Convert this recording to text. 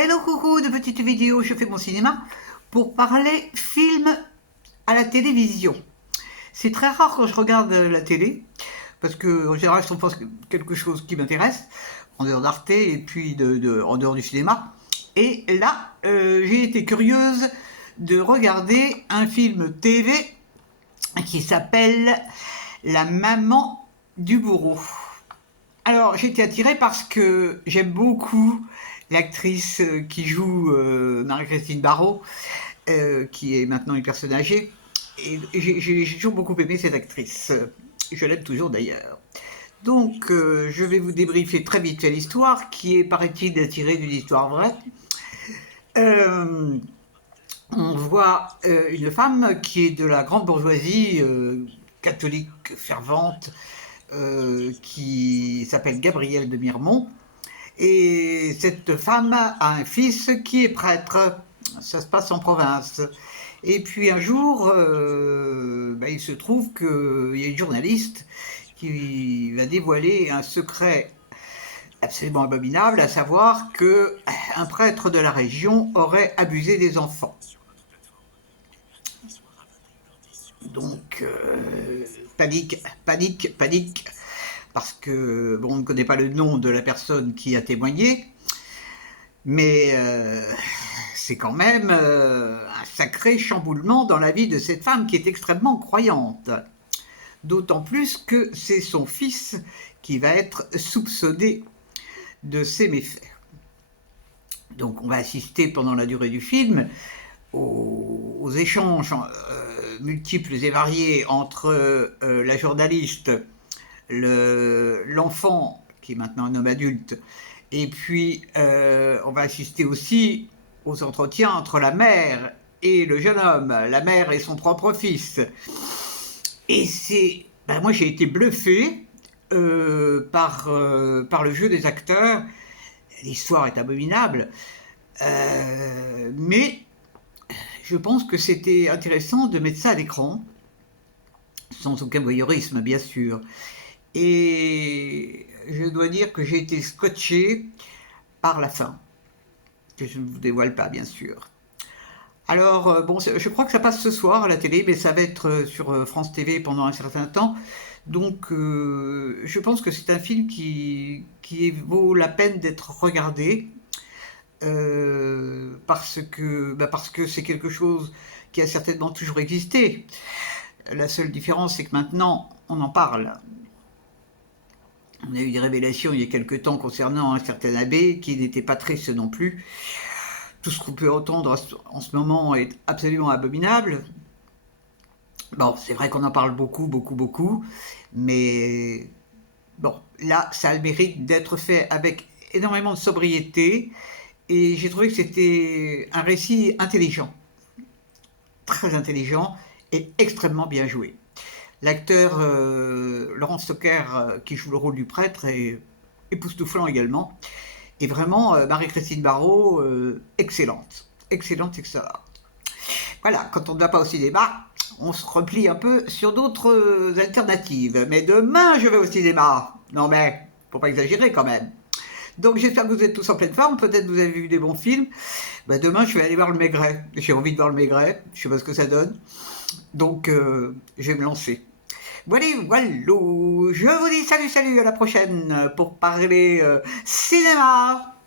Hello coucou, de petites vidéos, je fais mon cinéma pour parler film à la télévision. C'est très rare quand je regarde la télé, parce que en général je trouve pas quelque chose qui m'intéresse, en dehors d'Arte et puis en dehors du cinéma. Et là, j'ai été curieuse de regarder un film TV qui s'appelle La maman du bourreau. Alors, j'ai été attirée parce que j'aime beaucoup l'actrice qui joue Marie-Christine Barrault, qui est maintenant une personne âgée. Et j'ai toujours beaucoup aimé cette actrice. Je l'aime toujours d'ailleurs. Donc, je vais vous débriefer très vite l'histoire, qui est, paraît-il, tirée d'une histoire vraie. Euh, on voit une femme qui est de la grande bourgeoisie catholique fervente, qui s'appelle Gabrielle de Mirmont. Et cette femme a un fils qui est prêtre. Ça se passe en province. Et puis un jour, il se trouve qu'il y a une journaliste qui va dévoiler un secret absolument abominable, à savoir qu'un prêtre de la région aurait abusé des enfants. Donc, panique, panique, panique, parce que bon, on ne connaît pas le nom de la personne qui a témoigné, mais c'est quand même un sacré chamboulement dans la vie de cette femme qui est extrêmement croyante. D'autant plus que c'est son fils qui va être soupçonné de ces méfaits. Donc on va assister pendant la durée du film aux échanges multiples et variés entre la journaliste, l'enfant, qui est maintenant un homme adulte, et puis on va assister aussi aux entretiens entre la mère et le jeune homme, la mère et son propre fils. Et moi j'ai été bluffé par le jeu des acteurs. L'histoire est abominable, mais je pense que c'était intéressant de mettre ça à l'écran, sans aucun voyeurisme bien sûr. Et je dois dire que j'ai été scotché par la fin, que je ne vous dévoile pas bien sûr. Alors, bon, je crois que ça passe ce soir à la télé, mais ça va être sur France TV pendant un certain temps. Donc, je pense que c'est un film qui vaut la peine d'être regardé, parce que c'est quelque chose qui a certainement toujours existé. La seule différence, c'est que maintenant, on en parle. On a eu des révélations il y a quelque temps concernant un certain abbé qui n'était pas triste non plus. Tout ce qu'on peut entendre en ce moment est absolument abominable. Bon, c'est vrai qu'on en parle beaucoup, beaucoup, beaucoup, mais bon, là, ça a le mérite d'être fait avec énormément de sobriété, et j'ai trouvé que c'était un récit intelligent, très intelligent et extrêmement bien joué. L'acteur Laurent Stocker, qui joue le rôle du prêtre, est époustouflant également. Et vraiment, Marie-Christine Barrault, excellente. Excellente, excellente. Voilà, quand on ne va pas au cinéma, on se replie un peu sur d'autres alternatives. Mais demain, je vais au cinéma. Non mais, faut pas exagérer quand même. Donc j'espère que vous êtes tous en pleine forme, peut-être vous avez vu des bons films. Demain, je vais aller voir le Maigret. J'ai envie de voir le Maigret, je sais pas ce que ça donne. Donc, je vais me lancer. Voilà, voilà, je vous dis salut, salut, à la prochaine pour parler cinéma.